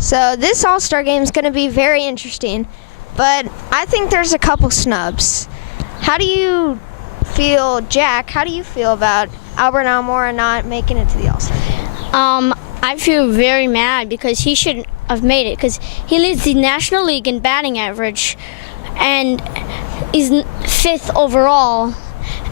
So this All-Star game is going to be very interesting, but I think there's a couple snubs. How do you feel, Jack? How do you feel about Albert Almora not making it to the All-Star game? I feel very mad because he shouldn't have made it because he leads the National League in batting average and is 5th overall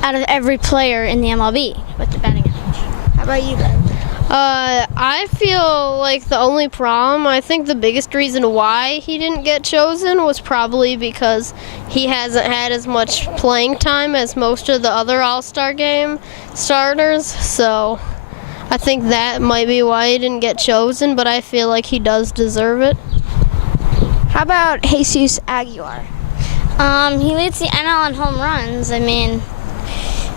out of every player in the MLB with the batting average. How about you, Ben? I feel like the only problem, I think the biggest reason why he didn't get chosen was probably because he hasn't had as much playing time as most of the other All-Star game starters. So I think that might be why he didn't get chosen, but I feel like he does deserve it. How about Jesus Aguilar? He leads the NL in home runs. I mean,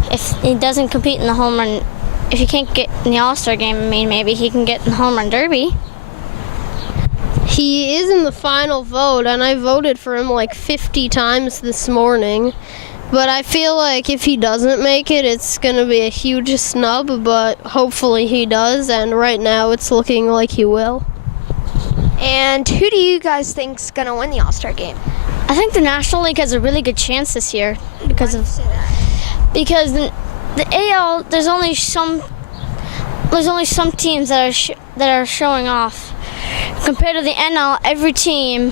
if he doesn't compete in the home run, if he can't get in the All-Star game, I mean, maybe he can get in the home run derby. He is in the final vote, and I voted for him like 50 times this morning. But I feel like if he doesn't make it, it's going to be a huge snub, but hopefully he does, and right now it's looking like he will. And who do you guys think's going to win the All-Star game? I think the National League has a really good chance this year because of the AL. There's only some teams that are showing off. Compared to the NL, every team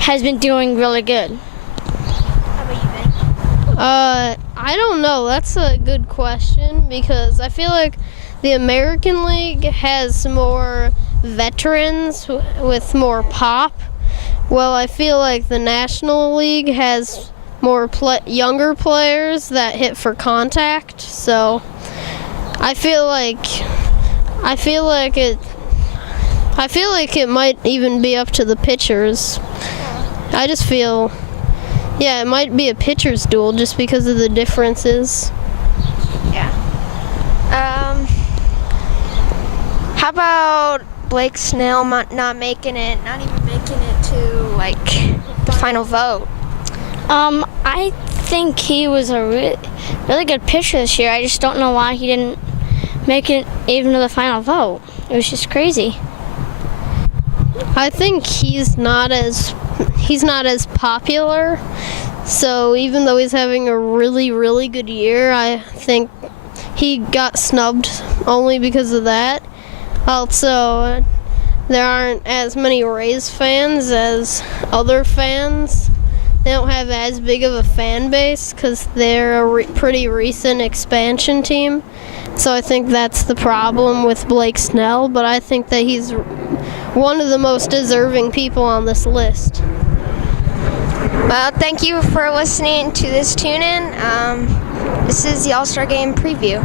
has been doing really good. How about you, Ben? I don't know. That's a good question because I feel like the American League has more veterans with more pop. Well, I feel like the National League has more younger players that hit for contact. So I feel like it might even be up to the pitchers. I just feel, yeah, it might be a pitcher's duel just because of the differences. Yeah. How about Blake Snell not making it, not even making it to like the final vote? I think he was a really good pitcher this year. I just don't know why he didn't make it even to the final vote. It was just crazy. I think he's not as popular. So even though he's having a really, really good year, I think he got snubbed only because of that. Also, there aren't as many Rays fans as other fans. They don't have as big of a fan base because they're a pretty recent expansion team. So I think that's the problem with Blake Snell, but I think that he's one of the most deserving people on this list. Well, thank you for listening to this tune-in. This is the All-Star Game preview.